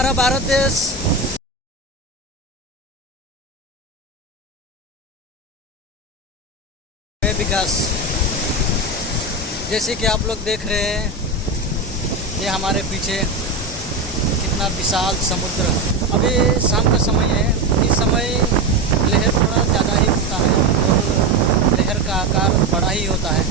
हमारा भारत देश में विकास, जैसे कि आप लोग देख रहे हैं, ये हमारे पीछे कितना विशाल समुद्र। अभी शाम का समय है, इस समय लहर थोड़ा ज़्यादा ही होता है और लहर का आकार बड़ा ही होता है।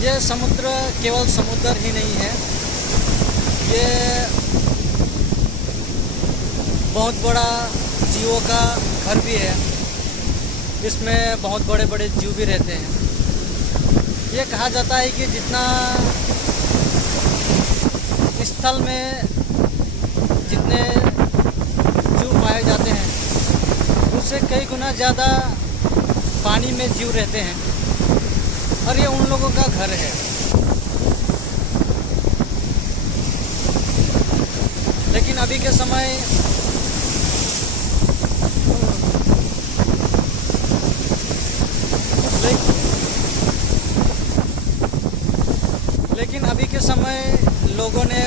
ये समुद्र केवल समुद्र ही नहीं है, ये बहुत बड़ा जीवों का घर भी है। इसमें बहुत बड़े बड़े जीव भी रहते हैं। ये कहा जाता है कि जितना स्थल में जितने जीव पाए जाते हैं, उससे कई गुना ज़्यादा पानी में जीव रहते हैं और ये उन लोगों का घर है। लेकिन अभी के समय लोगों ने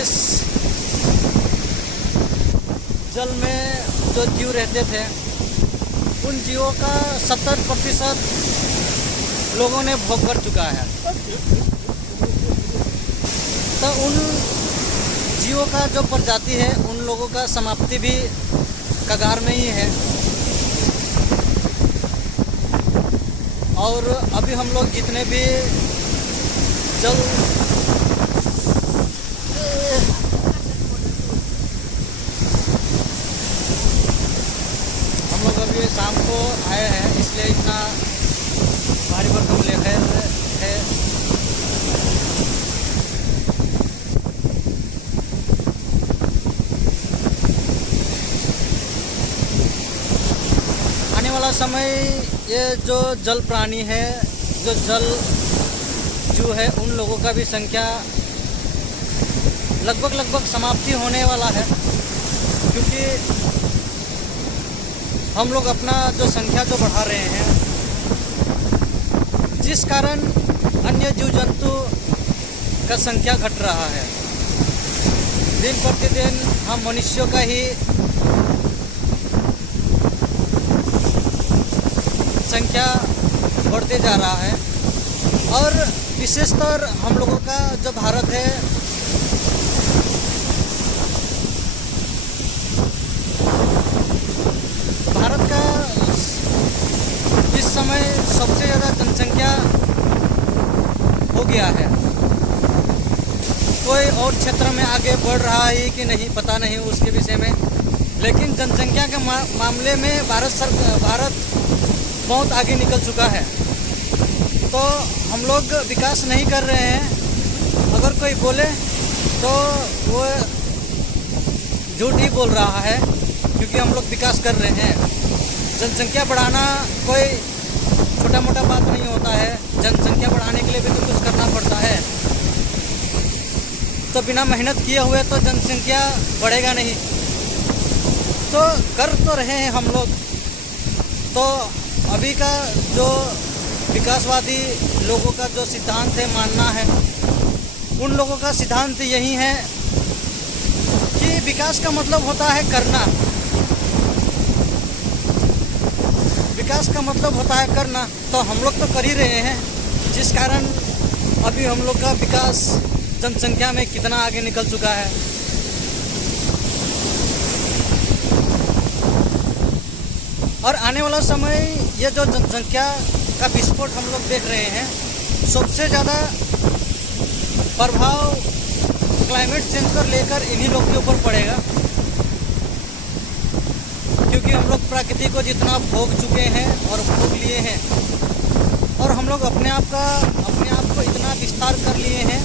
इस जल में जो जीव रहते थे, उन जीवों का 70% लोगों ने भोग कर चुका है। तो उन जीवों का जो प्रजाति है, उन लोगों का समाप्ति भी कगार में ही है। और अभी हम लोग जितने भी जल अभी शाम को आए हैं, इसलिए इतना भारी भरकम लहर है। आने वाला समय ये जो जल प्राणी है, जो जल जीव है, उन लोगों का भी संख्या लगभग समाप्ति होने वाला है, क्योंकि हम लोग अपना जो संख्या जो बढ़ा रहे हैं, जिस कारण अन्य जीव जंतु का संख्या घट रहा है। दिन प्रतिदिन हम मनुष्यों का ही संख्या बढ़ते जा रहा है। और विशेषतर हम लोगों का जो भारत है, भारत का इस समय सबसे ज़्यादा जनसंख्या हो गया है। कोई और क्षेत्र में आगे बढ़ रहा है कि नहीं पता नहीं उसके विषय में, लेकिन जनसंख्या के मामले में भारत बहुत आगे निकल चुका है। तो हम लोग विकास नहीं कर रहे हैं। अगर कोई बोले तो वो झूठ ही बोल रहा है, क्योंकि हम लोग विकास कर रहे हैं। जनसंख्या बढ़ाना कोई छोटा मोटा बात नहीं होता है। जनसंख्या बढ़ाने के लिए भी तो कुछ करना पड़ता है। तो बिना मेहनत किए हुए तो जनसंख्या बढ़ेगा नहीं। तो कर तो रहे हैं हम लोग। तो अभी का जो विकासवादी लोगों का जो सिद्धांत है, मानना है, उन लोगों का सिद्धांत यही है कि विकास का मतलब होता है करना। विकास का मतलब होता है करना। तो हम लोग तो कर ही रहे हैं, जिस कारण अभी हम लोग का विकास जनसंख्या में कितना आगे निकल चुका है। और आने वाला समय ये जो जनसंख्या का विस्फोट हम लोग देख रहे हैं, सबसे ज़्यादा प्रभाव क्लाइमेट चेंज को लेकर इन्हीं लोग के ऊपर पड़ेगा, क्योंकि हम लोग प्रकृति को जितना भोग चुके हैं और भोग लिए हैं, और हम लोग अपने आप को इतना विस्तार कर लिए हैं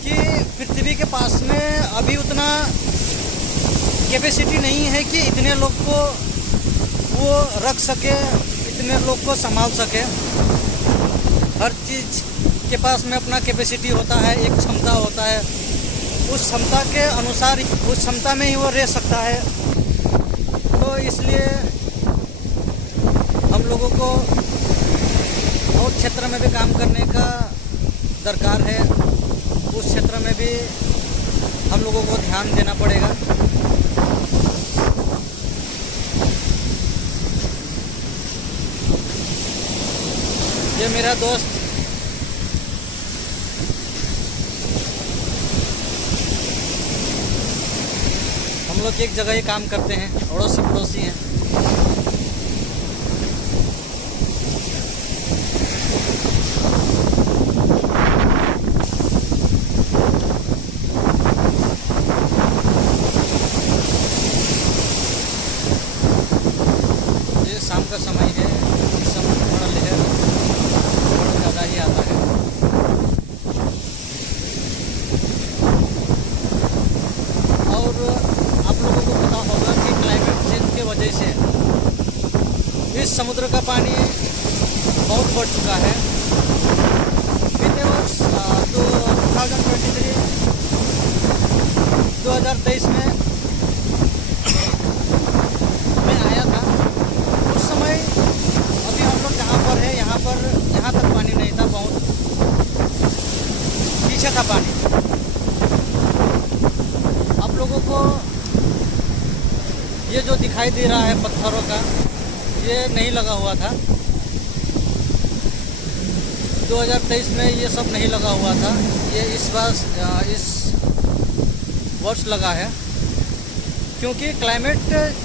कि पृथ्वी के पास में अभी उतना कैपेसिटी नहीं है कि इतने लोग को वो रख सके, इतने लोग को संभाल सके। हर चीज़ के पास में अपना कैपेसिटी होता है, एक क्षमता होता है। उस क्षमता के अनुसार, उस क्षमता में ही वो रह सकता है। तो तो इसलिए हम लोगों को और क्षेत्र में भी काम करने का दरकार है। उस क्षेत्र में भी हम लोगों को ध्यान देना पड़ेगा। ये मेरा दोस्त हम लोग एक जगह ही काम करते हैं, अड़ोसी पड़ोसी हैं। ये शाम का समय है, इस समय थोड़ा लहर थोड़ा ज़्यादा ही आता है। और आप लोगों को पता होगा कि क्लाइमेट चेंज की वजह से इस समुद्र का पानी बहुत बढ़ चुका है। बीते वर्ष 2023 में मैं आया था। उस समय अभी हम लोग जहाँ पर है यहाँ तक पानी नहीं था, बहुत पीछे था पानी। आप लोगों को ये जो दिखाई दे रहा है पत्थरों का, ये नहीं लगा हुआ था 2023 में, ये सब नहीं लगा हुआ था। ये इस वर्ष लगा है, क्योंकि क्लाइमेट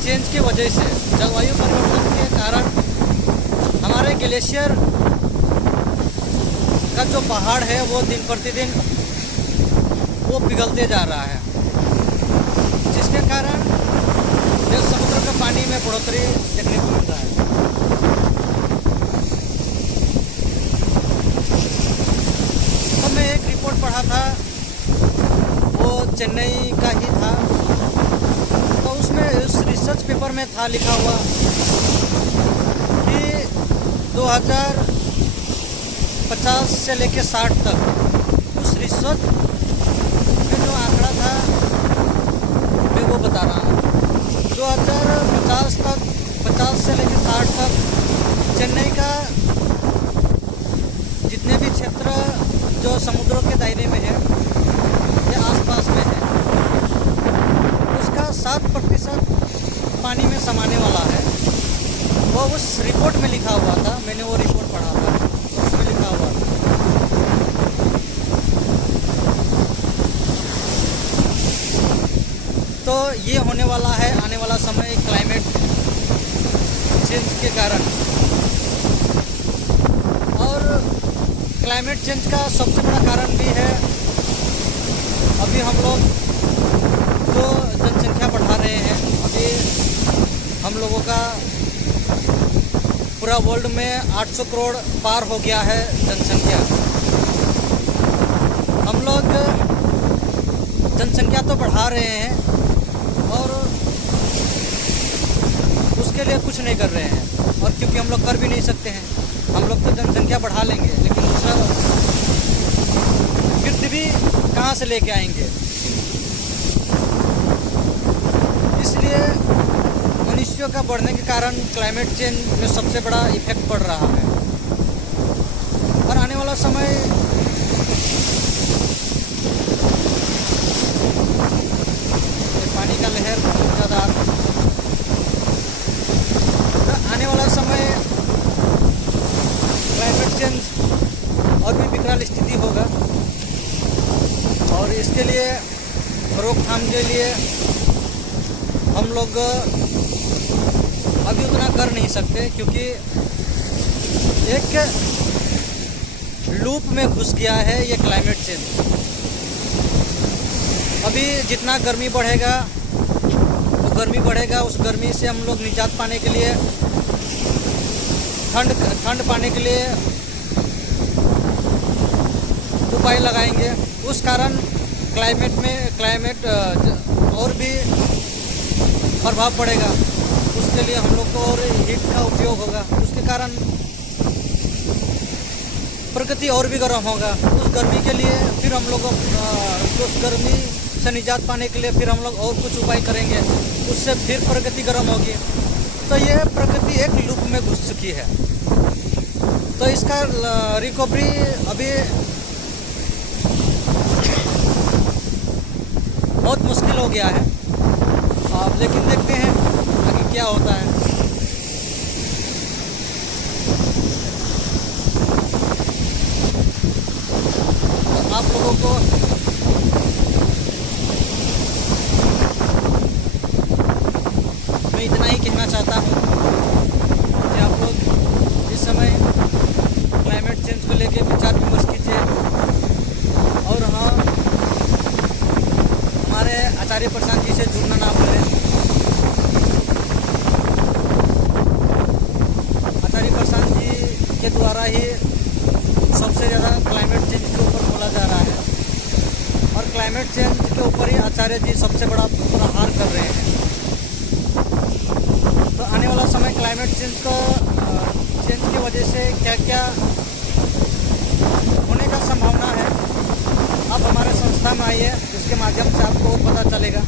चेंज की वजह से, जलवायु परिवर्तन के कारण हमारे ग्लेशियर का जो पहाड़ है वो दिन प्रतिदिन वो पिघलते जा रहा है, जिसके कारण जो समुद्र के पानी में बढ़ोतरी देखने को मिल रहा है। तो मैं एक रिपोर्ट पढ़ा था, वो चेन्नई का ही था। तो उसमें उस रिसर्च पेपर में था लिखा हुआ कि 2050 से लेके 60 तक, उस रिसर्च में जो आंकड़ा था मैं वो बता रहा हूँ। 2050 तक, 50 से लेकर 60 तक चेन्नई का जितने भी क्षेत्र जो समुद्रों के दायरे में है या आसपास में है, उसका 7% पानी में समाने वाला है। वो उस रिपोर्ट में लिखा हुआ था, मैंने वो रिपोर्ट पढ़ा था, उसमें लिखा हुआ था। तो ये होने वाला है आने वाला समय क्लाइमेट चेंज के कारण। और क्लाइमेट चेंज का सबसे बड़ा कारण भी है, अभी हम लोग जो जनसंख्या बढ़ा रहे हैं। अभी हम लोगों का पूरा वर्ल्ड में 800 करोड़ पार हो गया है जनसंख्या। हम लोग जनसंख्या तो बढ़ा रहे हैं और उसके लिए कुछ नहीं कर रहे हैं, और क्योंकि हम लोग कर भी नहीं सकते हैं। हम लोग तो जनसंख्या बढ़ा लेंगे, लेकिन दूसरा पृथ्वी कहाँ से लेके आएंगे। इसलिए मनुष्यों का बढ़ने के कारण क्लाइमेट चेंज में सबसे बड़ा इफेक्ट पड़ रहा है। और आने वाला समय पानी का लहर बहुत ज़्यादा, आने वाला समय क्लाइमेट चेंज और भी विकराल स्थिति होगा। और इसके लिए रोकथाम के लिए हम लोग अभी उतना कर नहीं सकते, क्योंकि एक लूप में घुस गया है ये क्लाइमेट चेंज। अभी जितना गर्मी बढ़ेगा तो गर्मी बढ़ेगा, उस गर्मी से हम लोग निजात पाने के लिए, ठंड पाने के लिए उपाय लगाएंगे। उस कारण क्लाइमेट और भी प्रभाव पड़ेगा। उसके लिए हम लोग को और हीट का उपयोग होगा, उसके कारण प्रकृति और भी गर्म होगा। उस गर्मी के लिए फिर हम लोग उस गर्मी से निजात पाने के लिए फिर हम लोग और कुछ उपाय करेंगे, उससे फिर प्रकृति गर्म होगी। तो ये प्रकृति एक लूप में घुस चुकी है। तो इसका रिकवरी अभी बहुत मुश्किल हो गया है। अब लेकिन देखते हैं आगे क्या होता है। तो आप लोगों को मैं इतना ही कहना चाहता हूँ कि आप लोग इस समय क्लाइमेट चेंज को लेके विचार विमर्श कीजिए। और हाँ, हमारे आचार्य प्रशांत जी से जुड़ना ना भूलें। आचार्य प्रशांत जी के द्वारा ही सबसे ज़्यादा क्लाइमेट चेंज के ऊपर बोला जा रहा है, और क्लाइमेट चेंज के ऊपर ही आचार्य जी सबसे बड़ा प्रहार कर रहे हैं। तो आने वाला समय क्लाइमेट चेंज की वजह से क्या क्या होने का संभावना है, आप हमारे संस्था में आइए, जिसके माध्यम से आपको पता चलेगा।